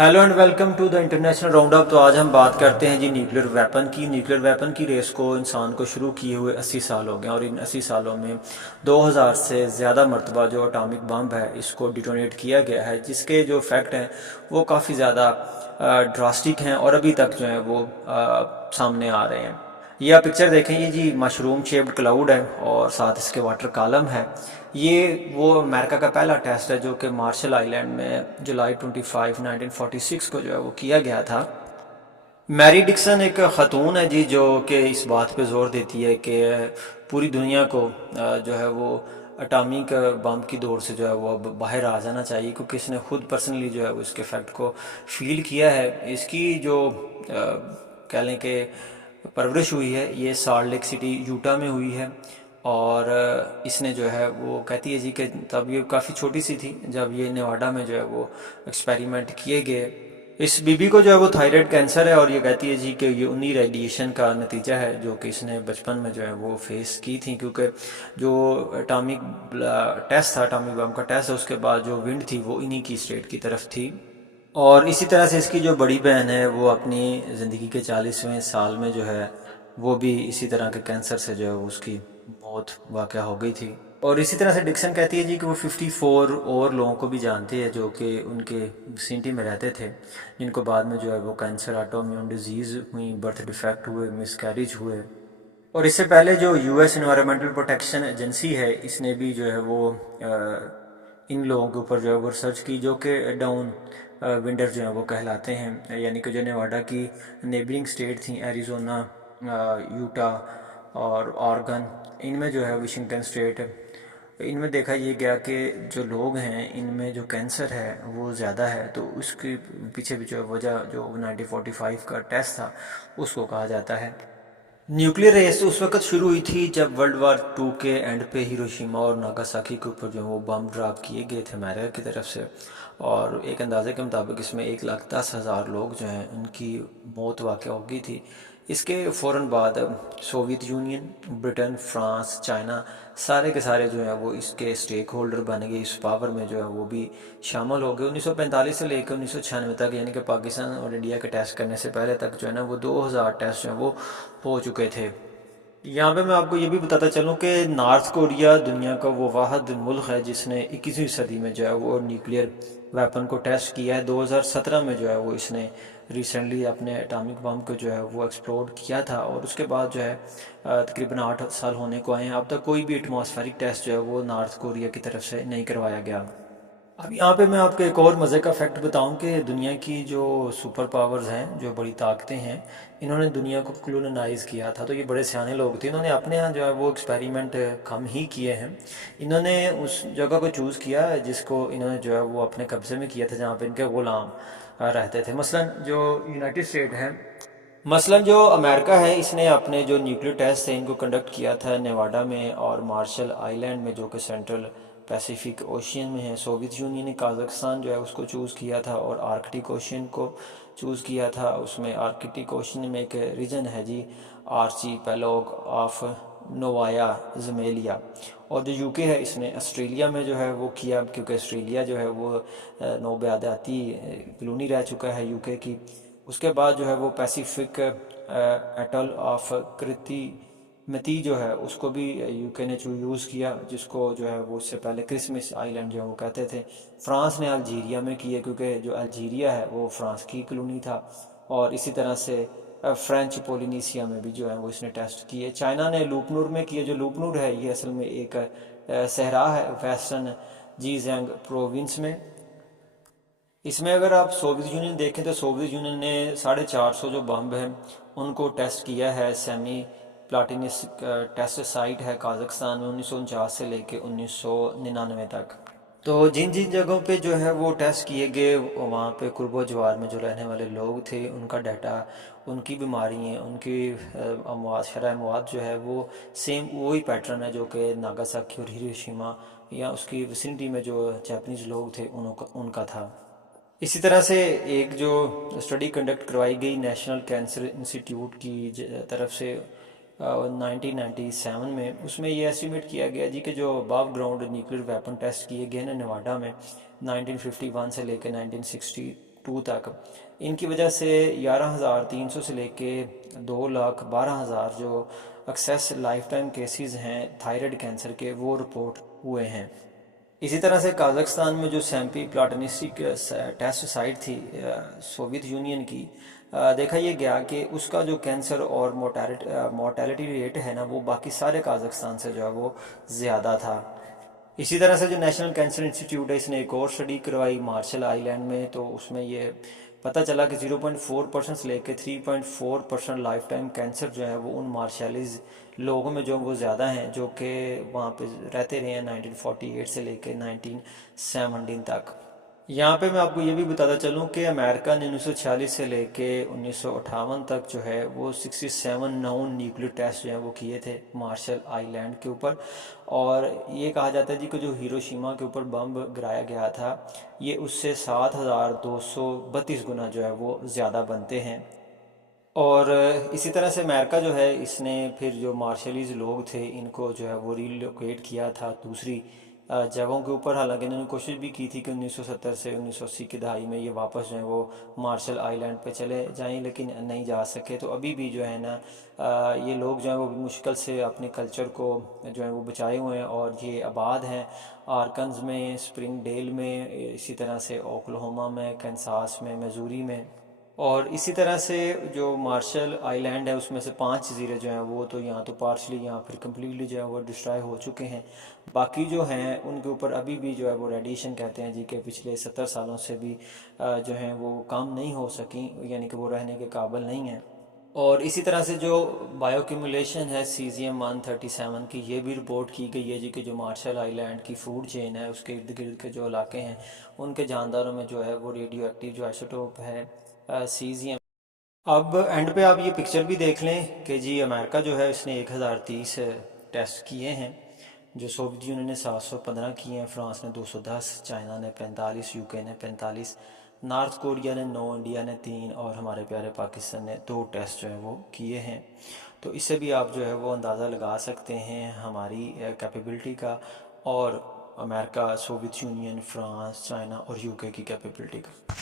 Hello and welcome to the international round up. तो आज हम बात करते हैं जी न्यूक्लियर वेपन की रेस को इंसान को शुरू किए हुए 80 साल हो गए और इन 80 सालों में 2000 से ज़्यादा मरतबा जो एटॉमिक बम है इसको डिटोनेट किया गया है, जिसके जो फैक्ट हैं वो काफ़ी ज़्यादा ड्रास्टिक हैं और अभी तक जो है वो सामने आ रहे हैं। ये आप पिक्चर देखें, ये जी मशरूम शेप्ड क्लाउड है और साथ इसके वाटर कॉलम है। ये वो अमेरिका का पहला टेस्ट है जो कि मार्शल आइलैंड में जुलाई 25 1946 को जो है वो किया गया था। मैरी डिक्सन एक ख़तून है जी जो कि इस बात पे ज़ोर देती है कि पूरी दुनिया को जो है वो एटॉमिक बम की दौर से जो है वो अब बाहर आ जाना चाहिए, क्योंकि इसने खुद पर्सनली जो है वो इसके फैक्ट को फील किया है। इसकी जो कह लें कि परवरिश हुई है ये सॉल्ट लेक सिटी यूटा में हुई है। और इसने जो है वो कहती है जी कि तब ये काफ़ी छोटी सी थी जब ये नेवाडा में जो है वो एक्सपेरिमेंट किए गए। इस बीबी को जो है वो थायराइड कैंसर है और ये कहती है जी कि ये उन्हीं रेडिएशन का नतीजा है जो कि इसने बचपन में जो है वो फेस की थी, क्योंकि जो एटॉमिक टेस्ट था, एटॉमिक बम का टेस्ट है, उसके बाद जो विंड थी वो इन्हीं की स्टेट की तरफ थी। और इसी तरह से इसकी जो बड़ी बहन है वो अपनी ज़िंदगी के 40वें साल में जो है वो भी इसी तरह के कैंसर से जो है उसकी मौत वाक़या हो गई थी। और इसी तरह से डिक्सन कहती है जी कि वो 54 और लोगों को भी जानती है जो कि उनके विसिनिटी में रहते थे, जिनको बाद में जो है वो कैंसर, ऑटोइम्यून डिजीज़ हुई, बर्थ डिफेक्ट हुए, मिसकैरेज हुए। और इससे पहले जो यूएस एनवायरमेंटल प्रोटेक्शन एजेंसी है इसने भी जो है वो इन लोगों के ऊपर जो है वो रिसर्च की जो कि डाउन विंडर जो है वो कहलाते हैं, यानी कि जो नेवाडा की नेबरिंग स्टेट थी, एरिज़ोना, यूटा और ऑर्गन, इनमें जो है वाशिंगटन स्टेट, इनमें देखा ये गया कि जो लोग हैं इनमें जो कैंसर है वो ज़्यादा है। तो उसके पीछे भी जो है वजह जो 1945 का टेस्ट था उसको कहा जाता है। न्यूक्लियर रेस उस वक्त शुरू हुई थी जब वर्ल्ड वार 2 के एंड पे हिरोशिमा और नागासाकी के ऊपर जो वो बम ड्रॉप किए गए थे अमेरिका की तरफ से। और एक अंदाजे के मुताबिक इसमें 1,10,000 लोग जो हैं उनकी मौत वाक़या हो गई थी। इसके फ़ौरन बाद Soviet union, Britain, France, China, सारे के सारे जो हैं वो इसके स्टेक होल्डर बन गए, इस पावर में जो है वो भी शामिल हो गए। 1945 से लेकर 1996 तक, यानी कि पाकिस्तान और इंडिया के टेस्ट करने से पहले तक जो है ना वो 2000 टेस्ट जो हैं वो हो चुके थे। यहाँ पे मैं आपको ये भी बताता चलूँ कि नॉर्थ कोरिया दुनिया का वो वाहिद मुल्क है जिसने 21वीं सदी में जो है वो न्यूक्लियर वेपन को टेस्ट किया है। 2017 में जो है वो इसने रिसेंटली अपने एटॉमिक बम को जो है वो एक्सप्लोड किया था और उसके बाद जो है तकरीबन 8 साल होने को आए हैं, अब तक कोई भी एटमॉस्फेरिक टेस्ट जो है वो नॉर्थ कोरिया की तरफ से नहीं करवाया गया। अब यहाँ पे मैं आपको एक और मज़े का फैक्ट बताऊं कि दुनिया की जो सुपर पावर्स हैं, जो बड़ी ताकतें हैं, इन्होंने दुनिया को कॉलोनाइज़ किया था। तो ये बड़े सियाने लोग थे, इन्होंने अपने यहाँ जो है वो एक्सपेरिमेंट कम ही किए हैं। इन्होंने उस जगह को चूज़ किया जिसको इन्होंने जो है वो अपने कब्ज़े में किया था, जहाँ पे इनके ग़ुलाम रहते थे। मसलन जो यूनाइटेड स्टेट है, मसलन जो अमेरिका है, इसने अपने जो न्यूक्लियर टेस्ट थे इनको कंडक्ट किया था नेवाडा में और मार्शल आइलैंड में जो कि सेंट्रल पैसिफिक ओशियन में है। सोवियत यूनियन ने काज़ाकिस्तान जो है उसको चूज़ किया था और आर्कटिक ओशियन को चूज़ किया था। उसमें आर्कटिक ओशियन में एक रीजन है जी, आर्चीपेलागो ऑफ नोवाया ज़मेलिया। और जो यूके है इसने ऑस्ट्रेलिया में जो है वो किया, क्योंकि ऑस्ट्रेलिया जो है वो नौबयादाती कॉलोनी रह चुका है यूके की। उसके बाद जो है वो पैसिफिक एटल ऑफ कृतिमती जो है उसको भी यूके ने यूज़ किया, जिसको जो है वो उससे पहले क्रिसमस आइलैंड जो है वो कहते थे। फ्रांस ने अल्जीरिया में किए, क्योंकि जो अल्जीरिया है वो फ्रांस की कॉलोनी था। और इसी तरह से फ्रेंच पोलिनेशिया में भी जो है वो इसने टेस्ट किए। चाइना ने लूपनूर में किए। जो लूपनूर है ये असल में एक सहरा है वेस्टर्न जीजेंग प्रोविंस में। इसमें अगर आप सोवियत यूनियन देखें तो सोवियत यूनियन ने 450 जो बम हैं उनको टेस्ट किया है। सेमी प्लाटिनस टेस्ट साइट है काज़ाकिस्तान में 1949 से लेके 1999 तक। तो जिन जिन जगहों पे जो है वो टेस्ट किए गए वहाँ पे कुर्बो जवार में जो रहने वाले लोग थे उनका डाटा, उनकी बीमारियाँ, उनकी अमवात, शरह अमवात जो है वो सेम वही पैटर्न है जो कि नागासाकी और हिरोशिमा या उसकी विसिनिटी में जो जापानीज़ लोग थे उनका था। इसी तरह से एक जो स्टडी कंडक्ट करवाई गई नेशनल कैंसर इंस्टीट्यूट की तरफ से 1997 में, उसमें ये एस्टिमेट किया गया जी कि जो above ground nuclear weapon test किए गए ना नेवाडा में 1951 से लेकर 1960 2 तक। इनकी वजह से 11,300 से लेके 2,12,000 जो एक्सेस लाइफ टाइम केसेस हैं थायराइड कैंसर के, वो रिपोर्ट हुए हैं। इसी तरह से काज़ाकिस्तान में जो सैम्पी प्लाटनिस्टिक टेस्ट साइट थी सोवियत यूनियन की, देखा ये गया कि उसका जो कैंसर और मोर्टेलिटी रेट है ना, वो बाकी सारे काज़ाकिस्तान से जो है वो ज़्यादा था। इसी तरह से जो नेशनल कैंसर इंस्टीट्यूट है, इसने एक और स्टडी करवाई मार्शल आइलैंड में, तो उसमें ये पता चला कि 0.4% से लेकर 3.4% लाइफ टाइम कैंसर जो है वो उन मार्शलीज लोगों में जो वो ज़्यादा हैं, जो कि वहाँ पे रहते रहे हैं 1948 से लेकर 1917 तक। यहाँ पे मैं आपको ये भी बताता चलूँ कि अमेरिका ने 1946 से लेके 1958 तक जो है वो 67 नॉन न्यूक्लियर टेस्ट जो हैं वो किए थे मार्शल आइलैंड के ऊपर। और ये कहा जाता है जी कि जो हिरोशिमा के ऊपर बम गिराया गया था, ये उससे 7,232 गुना जो है वो ज़्यादा बनते हैं। और इसी तरह से अमेरिका जो है, इसने फिर जो मार्शलीज लोग थे इनको जो है वो रीलोकेट किया था दूसरी जगहों के ऊपर। हालांकि इन्होंने कोशिश भी की थी कि 1970 से 1980 की दहाई में ये वापस जो है वो मार्शल आइलैंड पे चले जाएं, लेकिन नहीं जा सके। तो अभी भी जो है ना ये लोग जो हैं वो मुश्किल से अपने कल्चर को जो है वो बचाए हुए हैं, और ये आबाद हैं आरकन्स में, स्प्रिंग डेल में, इसी तरह से ओक्लाहोमा में, कैंसास में, मिजूरी में। और इसी तरह से जो मार्शल आइलैंड है उसमें से 5 जजीरे जो हैं वो तो यहाँ तो पार्शली या फिर कम्प्लीटली जो है वो डिस्ट्रॉय हो चुके हैं। बाकी जो हैं उनके ऊपर अभी भी जो है वो रेडिएशन कहते हैं जी कि पिछले 70 सालों से भी जो हैं वो काम नहीं हो सकी, यानी कि वो रहने के काबिल नहीं हैं। और इसी तरह से जो बायोक्यूमुलेशन है सीज़ियम 137 की, ये भी रिपोर्ट की गई है जी कि जो मार्शल आइलैंड की फूड चेन है उसके इर्द गिर्द के जो इलाके हैं उनके जानदारों में जो है वो रेडियो एक्टिव जो आइसोटोप है सीज़ियम। अब एंड पे आप ये पिक्चर भी देख लें कि जी अमेरिका जो है इसने 1030 टेस्ट किए हैं, जो सोवियत यूनियन ने 715 किए हैं, फ्रांस ने 210, चाइना ने 45, यूके ने 45, नॉर्थ कोरिया ने 9, इंडिया ने 3 और हमारे प्यारे पाकिस्तान ने 2 टेस्ट जो है वो किए हैं। तो इससे भी आप जो है वो अंदाज़ा लगा सकते हैं हमारी कैपेबिलिटी का, और America, Soviet union, France, China और यूके की कैपेबिलिटी का।